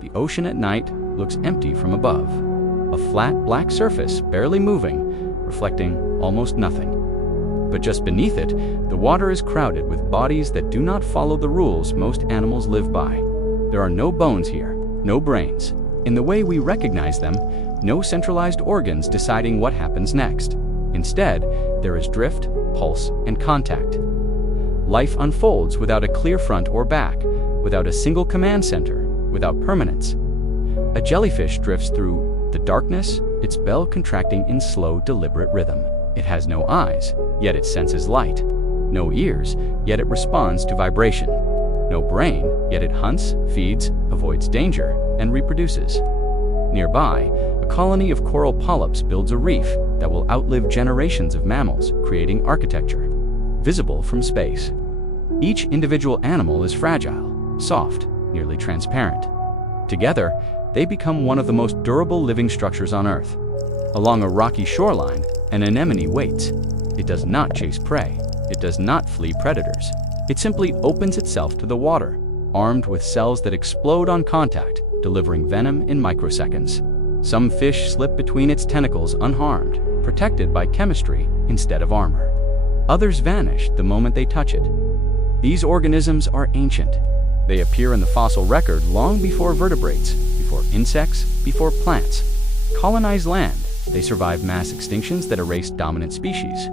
The ocean at night looks empty from above. A flat, black surface, barely moving, reflecting almost nothing. But just beneath it, the water is crowded with bodies that do not follow the rules most animals live by. There are no bones here, no brains. In the way we recognize them, no centralized organs deciding what happens next. Instead, there is drift, pulse, and contact. Life unfolds without a clear front or back, without a single command center, without permanence. A jellyfish drifts through the darkness, its bell contracting in slow, deliberate rhythm. It has no eyes, yet it senses light. No ears, yet it responds to vibration. No brain, yet it hunts, feeds, avoids danger, and reproduces. Nearby, a colony of coral polyps builds a reef that will outlive generations of mammals, creating architecture, visible from space. Each individual animal is fragile, soft, nearly transparent. Together, they become one of the most durable living structures on Earth. Along a rocky shoreline, an anemone waits. It does not chase prey. It does not flee predators. It simply opens itself to the water, armed with cells that explode on contact, delivering venom in microseconds. Some fish slip between its tentacles unharmed, protected by chemistry instead of armor. Others vanish the moment they touch it. These organisms are ancient. They appear in the fossil record long before vertebrates, before insects, before plants. Colonize land. They survive mass extinctions that erase dominant species.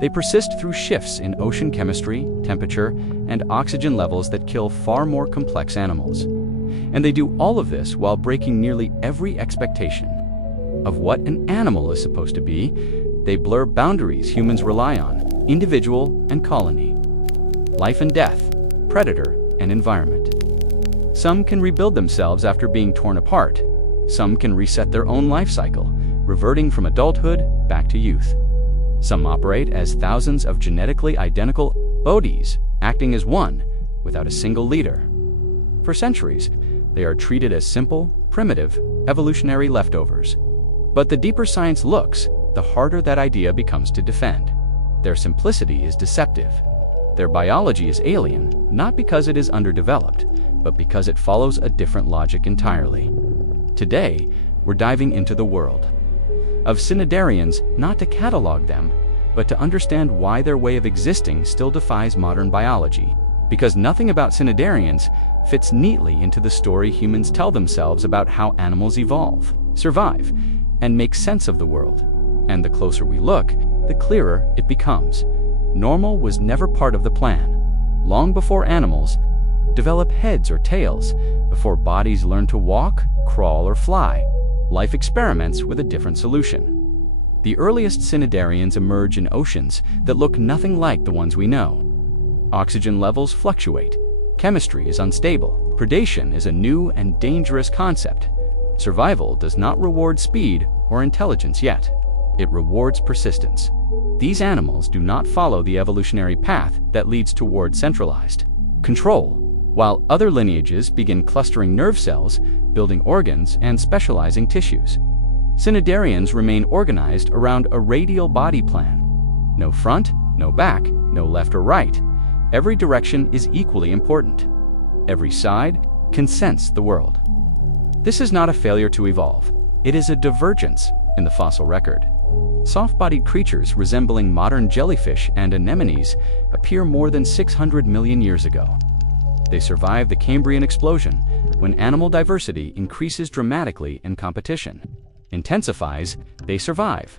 They persist through shifts in ocean chemistry, temperature, and oxygen levels that kill far more complex animals. And they do all of this while breaking nearly every expectation of what an animal is supposed to be. They blur boundaries humans rely on, individual and colony, life and death, predator and environment. Some can rebuild themselves after being torn apart. Some can reset their own life cycle, reverting from adulthood back to youth. Some operate as thousands of genetically identical bodies, acting as one, without a single leader. For centuries, they are treated as simple, primitive, evolutionary leftovers. But the deeper science looks, the harder that idea becomes to defend. Their simplicity is deceptive. Their biology is alien, not because it is underdeveloped, but because it follows a different logic entirely. Today, we're diving into the world of Cnidarians, not to catalog them, but to understand why their way of existing still defies modern biology. Because nothing about Cnidarians fits neatly into the story humans tell themselves about how animals evolve, survive, and make sense of the world. And the closer we look, the clearer it becomes. Normal was never part of the plan. Long before animals develop heads or tails, before bodies learn to walk, crawl, or fly, life experiments with a different solution. The earliest Cnidarians emerge in oceans that look nothing like the ones we know. Oxygen levels fluctuate. Chemistry is unstable. Predation is a new and dangerous concept. Survival does not reward speed or intelligence yet. It rewards persistence. These animals do not follow the evolutionary path that leads toward centralized control, while other lineages begin clustering nerve cells, building organs, and specializing tissues. Cnidarians remain organized around a radial body plan. No front, no back, no left or right. Every direction is equally important. Every side can sense the world. This is not a failure to evolve. It is a divergence in the fossil record. Soft-bodied creatures resembling modern jellyfish and anemones appear more than 600 million years ago. They survived the Cambrian explosion, when animal diversity increases dramatically and competition intensifies. They survive.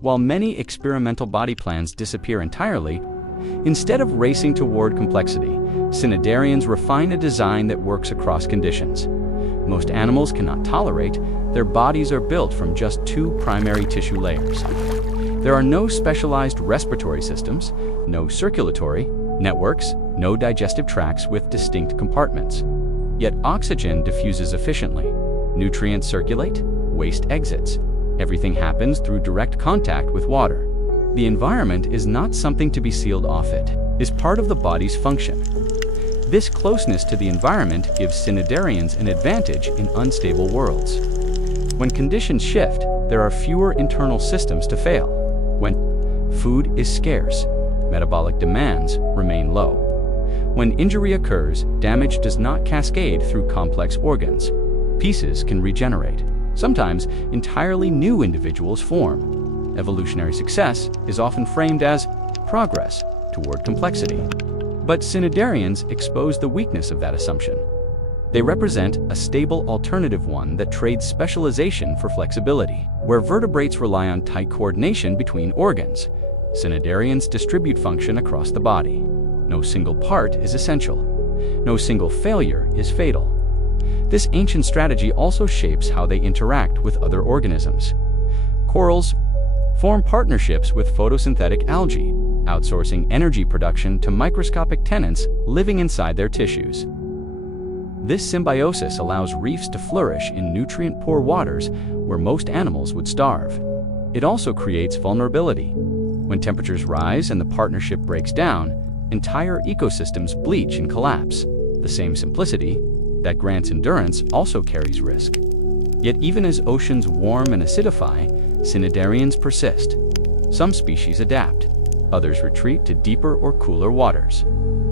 While many experimental body plans disappear entirely, instead of racing toward complexity, Cnidarians refine a design that works across conditions. Most animals cannot tolerate. Their bodies are built from just two primary tissue layers. There are no specialized respiratory systems, no circulatory networks, no digestive tracts with distinct compartments. Yet oxygen diffuses efficiently. Nutrients circulate, waste exits. Everything happens through direct contact with water. The environment is not something to be sealed off. It is part of the body's function. This closeness to the environment gives Cnidarians an advantage in unstable worlds. When conditions shift, there are fewer internal systems to fail. When food is scarce, metabolic demands remain low. When injury occurs, damage does not cascade through complex organs. Pieces can regenerate. Sometimes entirely new individuals form. Evolutionary success is often framed as progress toward complexity. But Cnidarians expose the weakness of that assumption. They represent a stable alternative one that trades specialization for flexibility. Where vertebrates rely on tight coordination between organs, Cnidarians distribute function across the body. No single part is essential. No single failure is fatal. This ancient strategy also shapes how they interact with other organisms. Corals form partnerships with photosynthetic algae, outsourcing energy production to microscopic tenants living inside their tissues. This symbiosis allows reefs to flourish in nutrient-poor waters where most animals would starve. It also creates vulnerability. When temperatures rise and the partnership breaks down, entire ecosystems bleach and collapse. The same simplicity that grants endurance also carries risk. Yet even as oceans warm and acidify, Cnidarians persist. Some species adapt. Others retreat to deeper or cooler waters.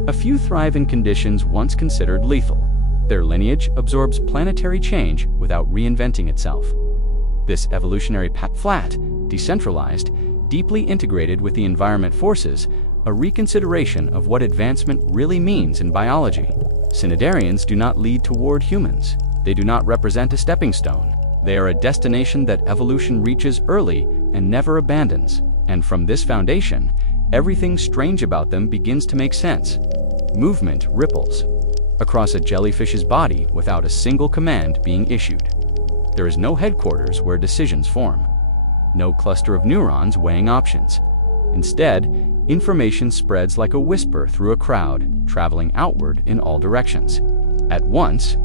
A few thrive in conditions once considered lethal. Their lineage absorbs planetary change without reinventing itself. This evolutionary flat, decentralized, deeply integrated with the environment forces a reconsideration of what advancement really means in biology. Cnidarians do not lead toward humans. They do not represent a stepping stone. They are a destination that evolution reaches early and never abandons. And from this foundation, everything strange about them begins to make sense. Movement ripples across a jellyfish's body without a single command being issued. There is no headquarters where decisions form. No cluster of neurons weighing options. Instead, information spreads like a whisper through a crowd, traveling outward in all directions. At once,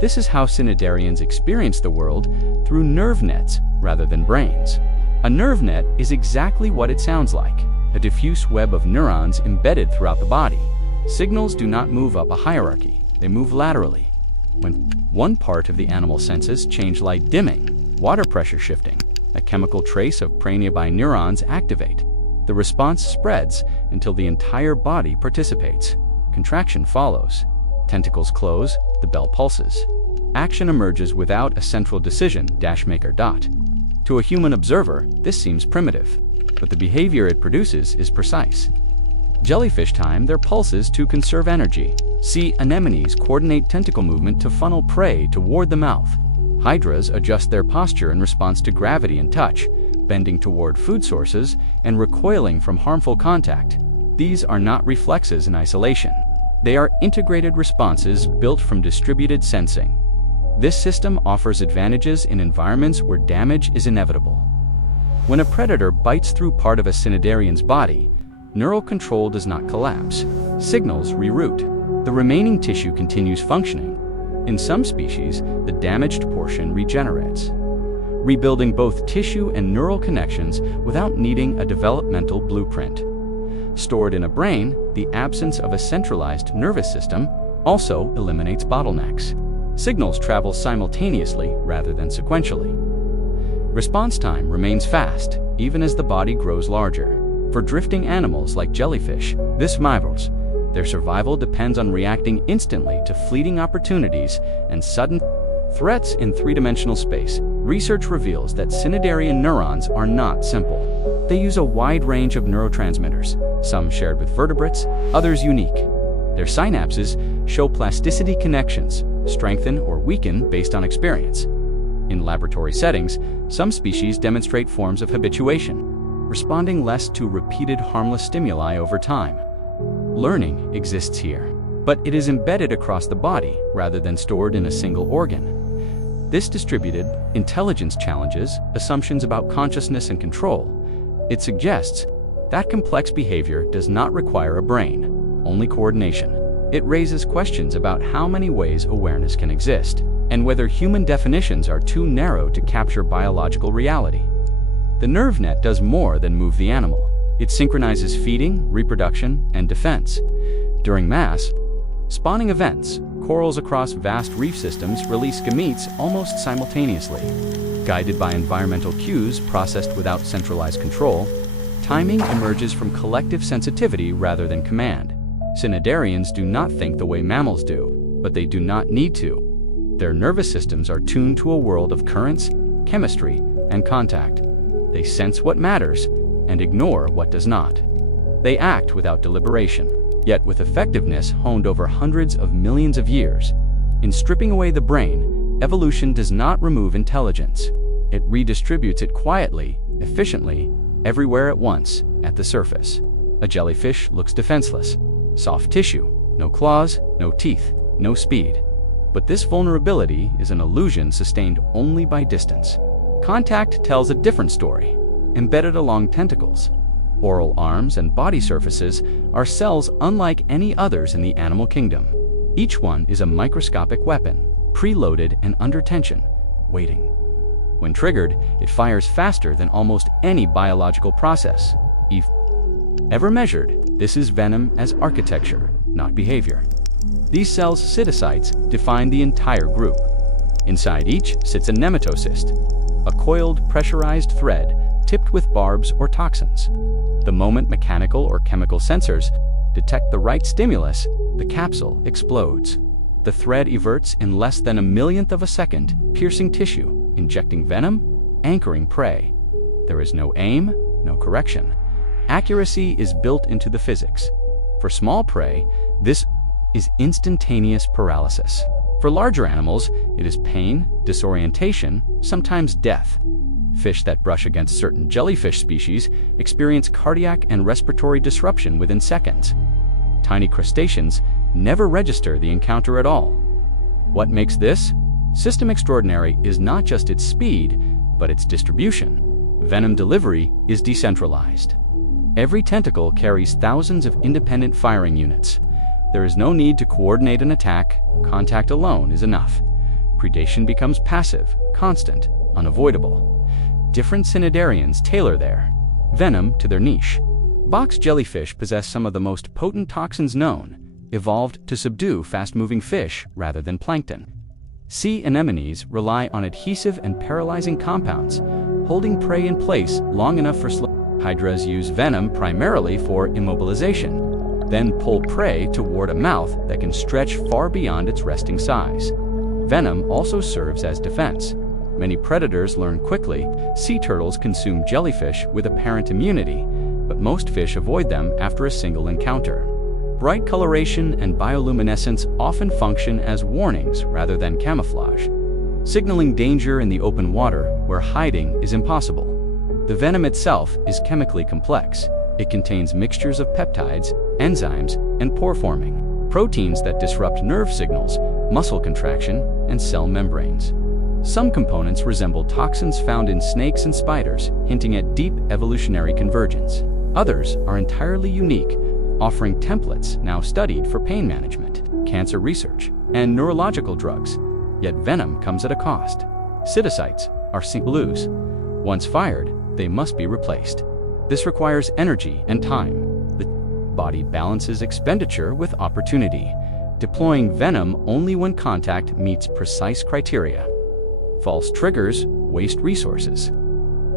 this is how Cnidarians experience the world through nerve nets rather than brains. A nerve net is exactly what it sounds like, a diffuse web of neurons embedded throughout the body. Signals do not move up a hierarchy, they move laterally. When one part of the animal senses change, light dimming, water pressure shifting, a chemical trace of praeniebi neurons activate. The response spreads until the entire body participates. Contraction follows. Tentacles close, the bell pulses. Action emerges without a central decision, maker. To a human observer, this seems primitive, but the behavior it produces is precise. Jellyfish time their pulses to conserve energy. Sea anemones coordinate tentacle movement to funnel prey toward the mouth. Hydras adjust their posture in response to gravity and touch, bending toward food sources and recoiling from harmful contact. These are not reflexes in isolation. They are integrated responses built from distributed sensing. This system offers advantages in environments where damage is inevitable. When a predator bites through part of a Cnidarian's body, neural control does not collapse. Signals reroute. The remaining tissue continues functioning. In some species, the damaged portion regenerates, rebuilding both tissue and neural connections without needing a developmental blueprint. Stored in a brain, the absence of a centralized nervous system also eliminates bottlenecks. Signals travel simultaneously rather than sequentially. Response time remains fast, even as the body grows larger. For drifting animals like jellyfish, their survival depends on reacting instantly to fleeting opportunities and sudden threats in three-dimensional space. Research reveals that Cnidarian neurons are not simple. They use a wide range of neurotransmitters, some shared with vertebrates, others unique. Their synapses show plasticity connections, strengthen or weaken based on experience. In laboratory settings, some species demonstrate forms of habituation, responding less to repeated harmless stimuli over time. Learning exists here, but it is embedded across the body rather than stored in a single organ. This distributed intelligence challenges assumptions about consciousness and control. It suggests that complex behavior does not require a brain, only coordination. It raises questions about how many ways awareness can exist, and whether human definitions are too narrow to capture biological reality. The nerve net does more than move the animal. It synchronizes feeding, reproduction, and defense. During mass spawning events, corals across vast reef systems release gametes almost simultaneously. Guided by environmental cues processed without centralized control, timing emerges from collective sensitivity rather than command. Cnidarians do not think the way mammals do, but they do not need to. Their nervous systems are tuned to a world of currents, chemistry, and contact. They sense what matters and ignore what does not. They act without deliberation, yet with effectiveness honed over hundreds of millions of years. In stripping away the brain, evolution does not remove intelligence. It redistributes it quietly, efficiently, everywhere at once, at the surface. A jellyfish looks defenseless. Soft tissue, no claws, no teeth, no speed. But this vulnerability is an illusion sustained only by distance. Contact tells a different story. Embedded along tentacles, oral arms, and body surfaces are cells unlike any others in the animal kingdom. Each one is a microscopic weapon, preloaded and under tension, waiting. When triggered, it fires faster than almost any biological process ever measured. This is venom as architecture, not behavior. These cells, cytocytes, define the entire group. Inside each sits a nematocyst, a coiled, pressurized thread tipped with barbs or toxins. The moment mechanical or chemical sensors detect the right stimulus, the capsule explodes. The thread everts in less than a millionth of a second, piercing tissue, injecting venom, anchoring prey. There is no aim, no correction. Accuracy is built into the physics. For small prey, this is instantaneous paralysis. For larger animals, it is pain, disorientation, sometimes death. Fish that brush against certain jellyfish species experience cardiac and respiratory disruption within seconds. Tiny crustaceans never register the encounter at all. What makes this system extraordinary is not just its speed, but its distribution. Venom delivery is decentralized. Every tentacle carries thousands of independent firing units. There is no need to coordinate an attack. Contact alone is enough. Predation becomes passive, constant, unavoidable. Different Cnidarians tailor their venom to their niche. Box jellyfish possess some of the most potent toxins known, evolved to subdue fast-moving fish rather than plankton. Sea anemones rely on adhesive and paralyzing compounds, holding prey in place long enough for hydras use venom primarily for immobilization, then pull prey toward a mouth that can stretch far beyond its resting size. Venom also serves as defense. Many predators learn quickly. Sea turtles consume jellyfish with apparent immunity, but most fish avoid them after a single encounter. Bright coloration and bioluminescence often function as warnings rather than camouflage, signaling danger in the open water where hiding is impossible. The venom itself is chemically complex. It contains mixtures of peptides, enzymes, and pore-forming proteins that disrupt nerve signals, muscle contraction, and cell membranes. Some components resemble toxins found in snakes and spiders, hinting at deep evolutionary convergence. Others are entirely unique, offering templates now studied for pain management, cancer research, and neurological drugs. Yet venom comes at a cost. Cytocytes are glues. Once fired, they must be replaced. This requires energy and time. The body balances expenditure with opportunity, deploying venom only when contact meets precise criteria. False triggers waste resources.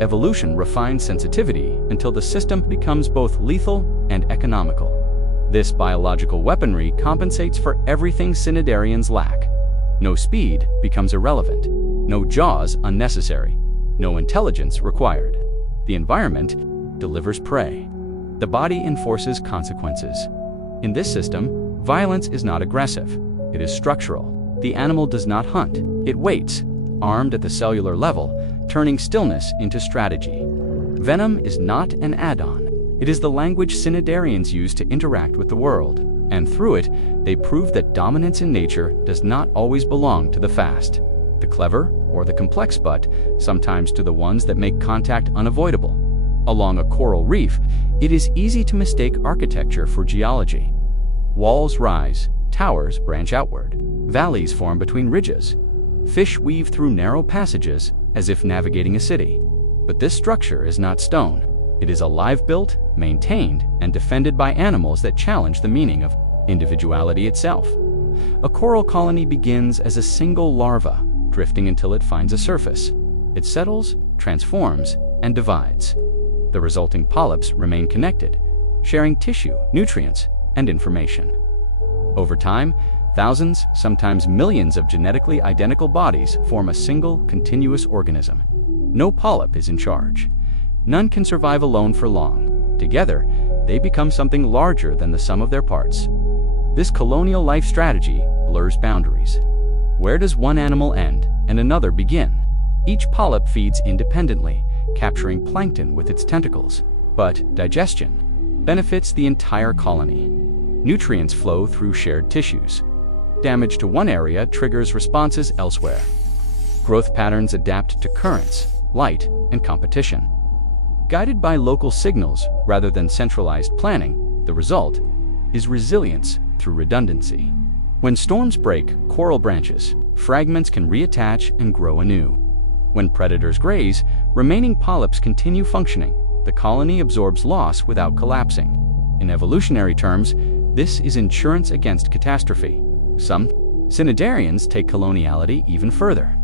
Evolution refines sensitivity until the system becomes both lethal and economical. This biological weaponry compensates for everything Cnidarians lack. No speed becomes irrelevant. No jaws unnecessary. No intelligence required. The environment delivers prey. The body enforces consequences. In this system, violence is not aggressive. It is structural. The animal does not hunt. It waits, armed at the cellular level, turning stillness into strategy. Venom is not an add-on. It is the language Cnidarians use to interact with the world, and through it, they prove that dominance in nature does not always belong to the fast, the clever, or the complex, but sometimes to the ones that make contact unavoidable. Along a coral reef, it is easy to mistake architecture for geology. Walls rise, towers branch outward, valleys form between ridges. Fish weave through narrow passages as if navigating a city. But this structure is not stone. It is alive, built, maintained, and defended by animals that challenge the meaning of individuality itself. A coral colony begins as a single larva, drifting until it finds a surface. It settles, transforms, and divides. The resulting polyps remain connected, sharing tissue, nutrients, and information. Over time, thousands, sometimes millions of genetically identical bodies form a single, continuous organism. No polyp is in charge. None can survive alone for long. Together, they become something larger than the sum of their parts. This colonial life strategy blurs boundaries. Where does one animal end and another begin? Each polyp feeds independently, capturing plankton with its tentacles, but digestion benefits the entire colony. Nutrients flow through shared tissues. Damage to one area triggers responses elsewhere. Growth patterns adapt to currents, light, and competition. Guided by local signals rather than centralized planning, the result is resilience through redundancy. When storms break coral branches, fragments can reattach and grow anew. When predators graze, remaining polyps continue functioning. The colony absorbs loss without collapsing. In evolutionary terms, this is insurance against catastrophe. Some Cnidarians take coloniality even further.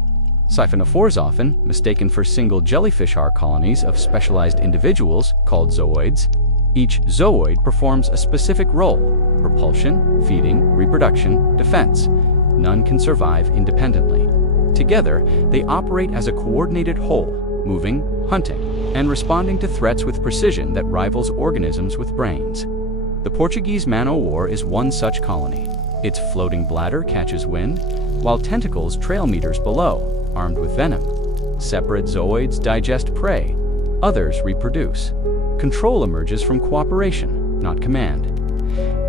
Siphonophores, often mistaken for single jellyfish, are colonies of specialized individuals called zooids. Each zooid performs a specific role: propulsion, feeding, reproduction, defense. None can survive independently. Together, they operate as a coordinated whole, moving, hunting, and responding to threats with precision that rivals organisms with brains. The Portuguese man-o'-war is one such colony. Its floating bladder catches wind, while tentacles trail meters below, armed with venom. Separate zooids digest prey, others reproduce. Control emerges from cooperation, not command.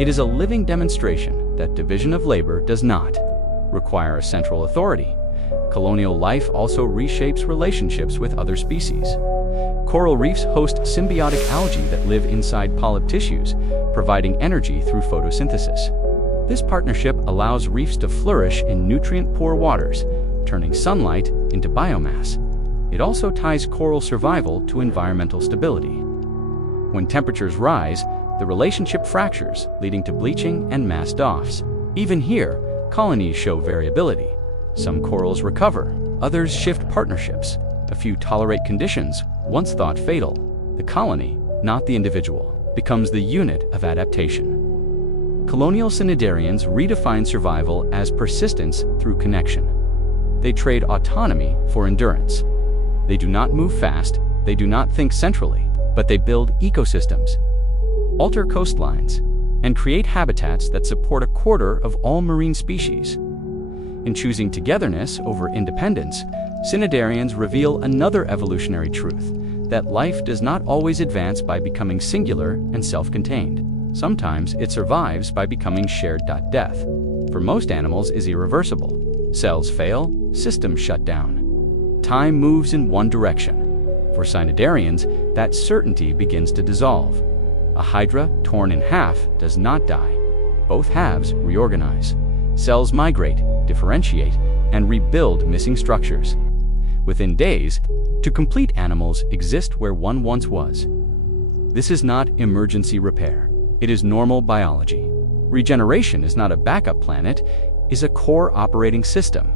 It is a living demonstration that division of labor does not require a central authority. Colonial life also reshapes relationships with other species. Coral reefs host symbiotic algae that live inside polyp tissues, providing energy through photosynthesis. This partnership allows reefs to flourish in nutrient-poor waters, turning sunlight into biomass. It also ties coral survival to environmental stability. When temperatures rise, the relationship fractures, leading to bleaching and mass doffs. Even here, colonies show variability. Some corals recover, others shift partnerships. A few tolerate conditions once thought fatal. The colony, not the individual, becomes the unit of adaptation. Colonial Cnidarians redefine survival as persistence through connection. They trade autonomy for endurance. They do not move fast, they do not think centrally, but they build ecosystems, alter coastlines, and create habitats that support a quarter of all marine species. In choosing togetherness over independence, Cnidarians reveal another evolutionary truth: that life does not always advance by becoming singular and self-contained. Sometimes it survives by becoming shared. Death, for most animals, is irreversible. Cells fail, systems shut down. Time moves in one direction. For Cnidarians, that certainty begins to dissolve. A hydra torn in half does not die. Both halves reorganize. Cells migrate, differentiate, and rebuild missing structures. Within days, two complete animals exist where one once was. This is not emergency repair. It is normal biology. Regeneration is not a backup plan, it is a core operating system.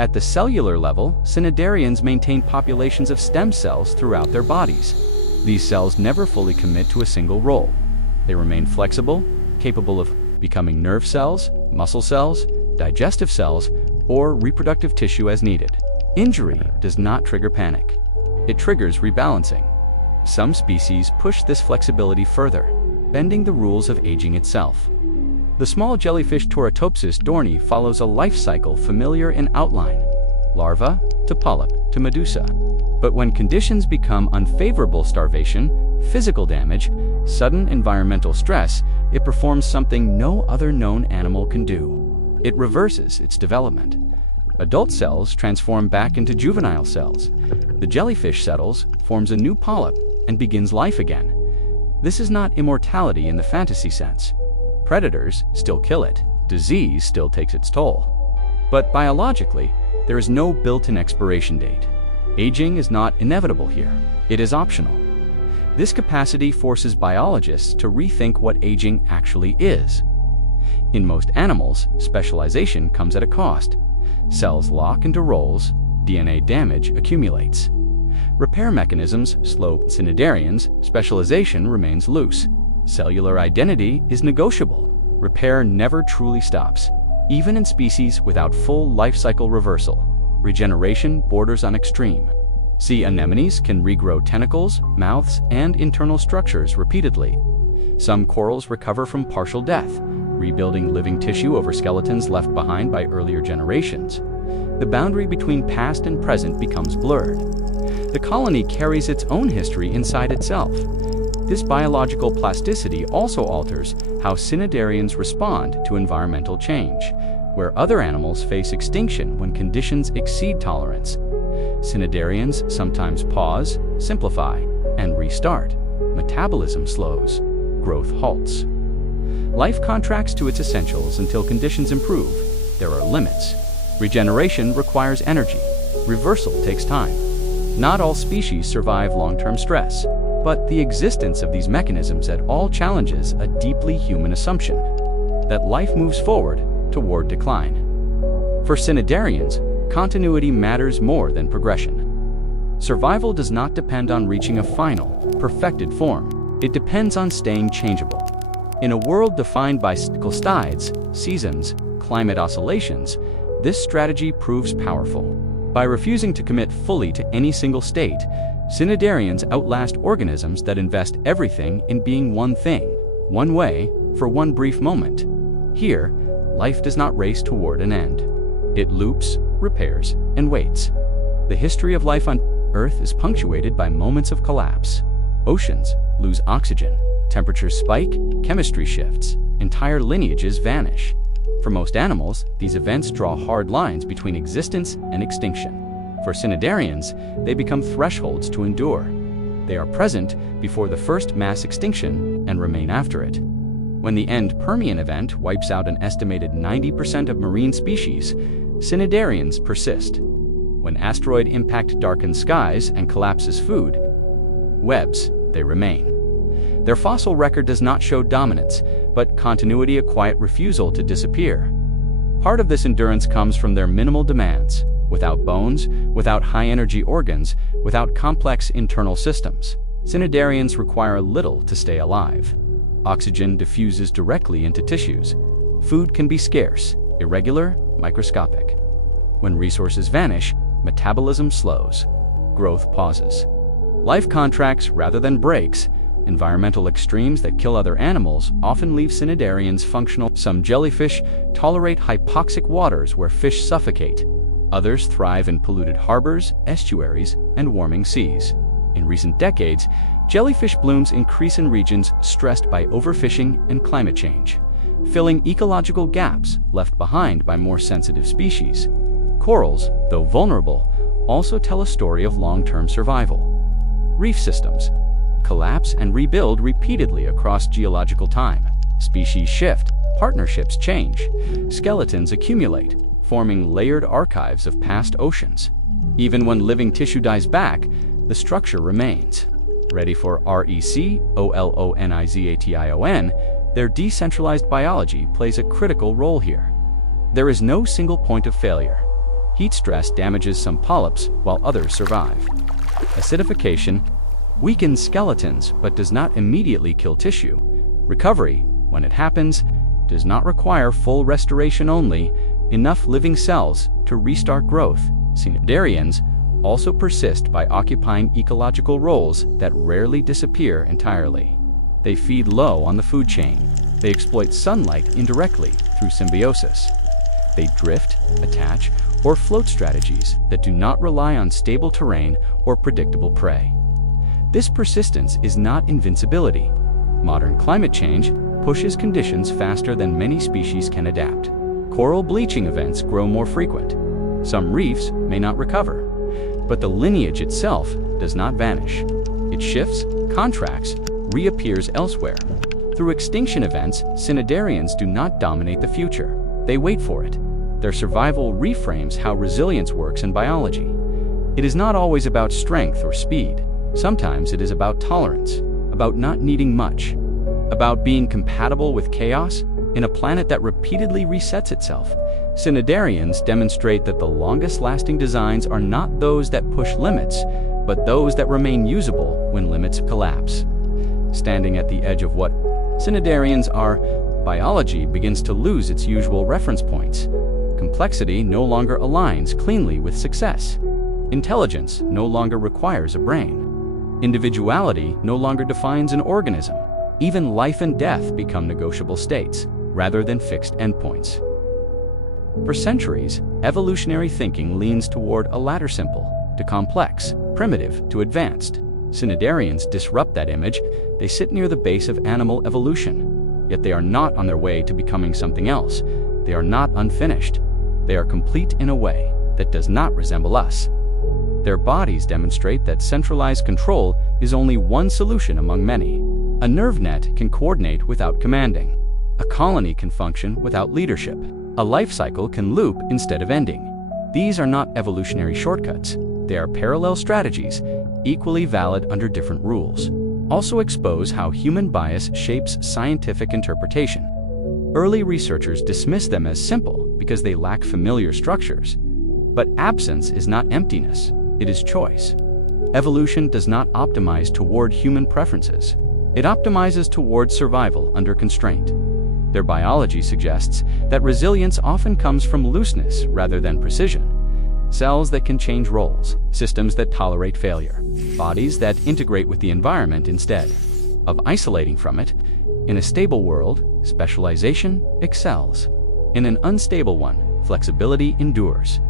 At the cellular level, Cnidarians maintain populations of stem cells throughout their bodies. These cells never fully commit to a single role. They remain flexible, capable of becoming nerve cells, muscle cells, digestive cells, or reproductive tissue as needed. Injury does not trigger panic. It triggers rebalancing. Some species push this flexibility further, bending the rules of aging itself. The small jellyfish Torotopsis dohrnii follows a life cycle familiar in outline: larva to polyp to medusa. But when conditions become unfavorable, starvation, physical damage, sudden environmental stress, it performs something no other known animal can do. It reverses its development. Adult cells transform back into juvenile cells. The jellyfish settles, forms a new polyp, and begins life again. This is not immortality in the fantasy sense. Predators still kill it. Disease still takes its toll. But biologically, there is no built-in expiration date. Aging is not inevitable here. It is optional. This capacity forces biologists to rethink what aging actually is. In most animals, specialization comes at a cost. Cells lock into roles, DNA damage accumulates. Repair mechanisms slow. Cnidarians, specialization remains loose. Cellular identity is negotiable. Repair never truly stops, even in species without full life cycle reversal. Regeneration borders on extreme. Sea anemones can regrow tentacles, mouths, and internal structures repeatedly. Some corals recover from partial death, rebuilding living tissue over skeletons left behind by earlier generations. The boundary between past and present becomes blurred. The colony carries its own history inside itself. This biological plasticity also alters how cnidarians respond to environmental change, where other animals face extinction when conditions exceed tolerance. Cnidarians sometimes pause, simplify, and restart. Metabolism slows. Growth halts. Life contracts to its essentials until conditions improve. There are limits. Regeneration requires energy. Reversal takes time. Not all species survive long-term stress, but the existence of these mechanisms at all challenges a deeply human assumption that life moves forward toward decline. For cnidarians, continuity matters more than progression. Survival does not depend on reaching a final, perfected form. It depends on staying changeable. In a world defined by cyclical tides, seasons, climate oscillations, this strategy proves powerful. By refusing to commit fully to any single state, cnidarians outlast organisms that invest everything in being one thing, one way, for one brief moment. Here, life does not race toward an end. It loops, repairs, and waits. The history of life on Earth is punctuated by moments of collapse. Oceans lose oxygen, temperatures spike, chemistry shifts, entire lineages vanish. For most animals, these events draw hard lines between existence and extinction. For cnidarians, they become thresholds to endure. They are present before the first mass extinction and remain after it. When the end Permian event wipes out an estimated 90% of marine species, cnidarians persist. When asteroid impact darkens skies and collapses food webs, they remain. Their fossil record does not show dominance, but continuity, a quiet refusal to disappear. Part of this endurance comes from their minimal demands. Without bones, without high-energy organs, without complex internal systems, cnidarians require little to stay alive. Oxygen diffuses directly into tissues. Food can be scarce, irregular, microscopic. When resources vanish, metabolism slows. Growth pauses. Life contracts rather than breaks. Environmental extremes that kill other animals often leave cnidarians functional. Some jellyfish tolerate hypoxic waters where fish suffocate. Others thrive in polluted harbors, estuaries, and warming seas. In recent decades, jellyfish blooms increase in regions stressed by overfishing and climate change, filling ecological gaps left behind by more sensitive species. Corals, though vulnerable, also tell a story of long-term survival. Reef systems collapse and rebuild repeatedly across geological time. Species shift, partnerships change, skeletons accumulate, forming layered archives of past oceans. Even when living tissue dies back, the structure remains. Ready for recolonization, their decentralized biology plays a critical role here. There is no single point of failure. Heat stress damages some polyps while others survive. Acidification weakens skeletons but does not immediately kill tissue. Recovery, when it happens, does not require full restoration only, enough living cells to restart growth. Cnidarians also persist by occupying ecological roles that rarely disappear entirely. They feed low on the food chain. They exploit sunlight indirectly through symbiosis. They drift, attach, or float strategies that do not rely on stable terrain or predictable prey. This persistence is not invincibility. Modern climate change pushes conditions faster than many species can adapt. Coral bleaching events grow more frequent. Some reefs may not recover, but the lineage itself does not vanish. It shifts, contracts, reappears elsewhere. Through extinction events, cnidarians do not dominate the future. They wait for it. Their survival reframes how resilience works in biology. It is not always about strength or speed. Sometimes it is about tolerance, about not needing much, about being compatible with chaos in a planet that repeatedly resets itself. Cnidarians demonstrate that the longest-lasting designs are not those that push limits, but those that remain usable when limits collapse. Standing at the edge of what Cnidarians are, biology begins to lose its usual reference points. Complexity no longer aligns cleanly with success. Intelligence no longer requires a brain. Individuality no longer defines an organism. Even life and death become negotiable states, rather than fixed endpoints. For centuries, evolutionary thinking leans toward a ladder: simple to complex, primitive to advanced. Cnidarians disrupt that image. They sit near the base of animal evolution, yet they are not on their way to becoming something else. They are not unfinished. They are complete in a way that does not resemble us. Their bodies demonstrate that centralized control is only one solution among many. A nerve net can coordinate without commanding. A colony can function without leadership. A life cycle can loop instead of ending. These are not evolutionary shortcuts. They are parallel strategies, equally valid under different rules. Also expose how human bias shapes scientific interpretation. Early researchers dismiss them as simple because they lack familiar structures. But absence is not emptiness, it is choice. Evolution does not optimize toward human preferences. It optimizes toward survival under constraint. Their biology suggests that resilience often comes from looseness rather than precision. Cells that can change roles, systems that tolerate failure, bodies that integrate with the environment instead of isolating from it. In a stable world, specialization excels. In an unstable one, flexibility endures.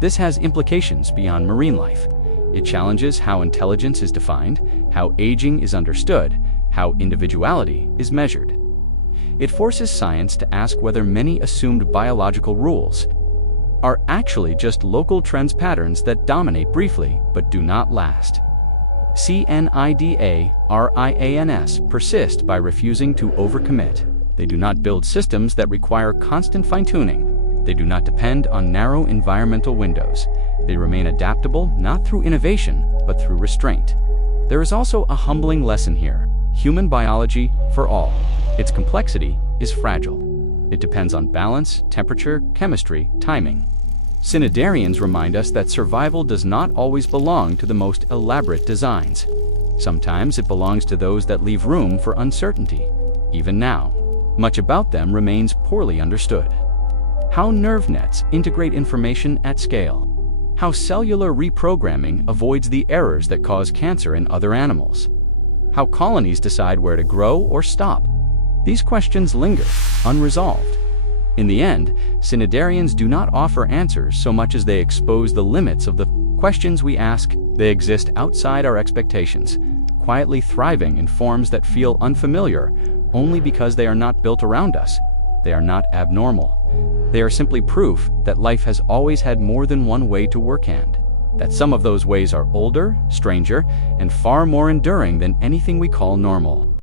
This has implications beyond marine life. It challenges how intelligence is defined, how aging is understood, how individuality is measured. It forces science to ask whether many assumed biological rules are actually just local trends, patterns that dominate briefly but do not last. Cnidarians persist by refusing to overcommit. They do not build systems that require constant fine-tuning. They do not depend on narrow environmental windows. They remain adaptable not through innovation but through restraint. There is also a humbling lesson here. Human biology, for all its complexity, is fragile. It depends on balance, temperature, chemistry, timing. Cnidarians remind us that survival does not always belong to the most elaborate designs. Sometimes it belongs to those that leave room for uncertainty. Even now, much about them remains poorly understood. How nerve nets integrate information at scale. How cellular reprogramming avoids the errors that cause cancer in other animals. How colonies decide where to grow or stop. These questions linger, unresolved. In the end, Cnidarians do not offer answers so much as they expose the limits of the questions we ask. They exist outside our expectations, quietly thriving in forms that feel unfamiliar only because they are not built around us. They are not abnormal. They are simply proof that life has always had more than one way to work, and that some of those ways are older, stranger, and far more enduring than anything we call normal.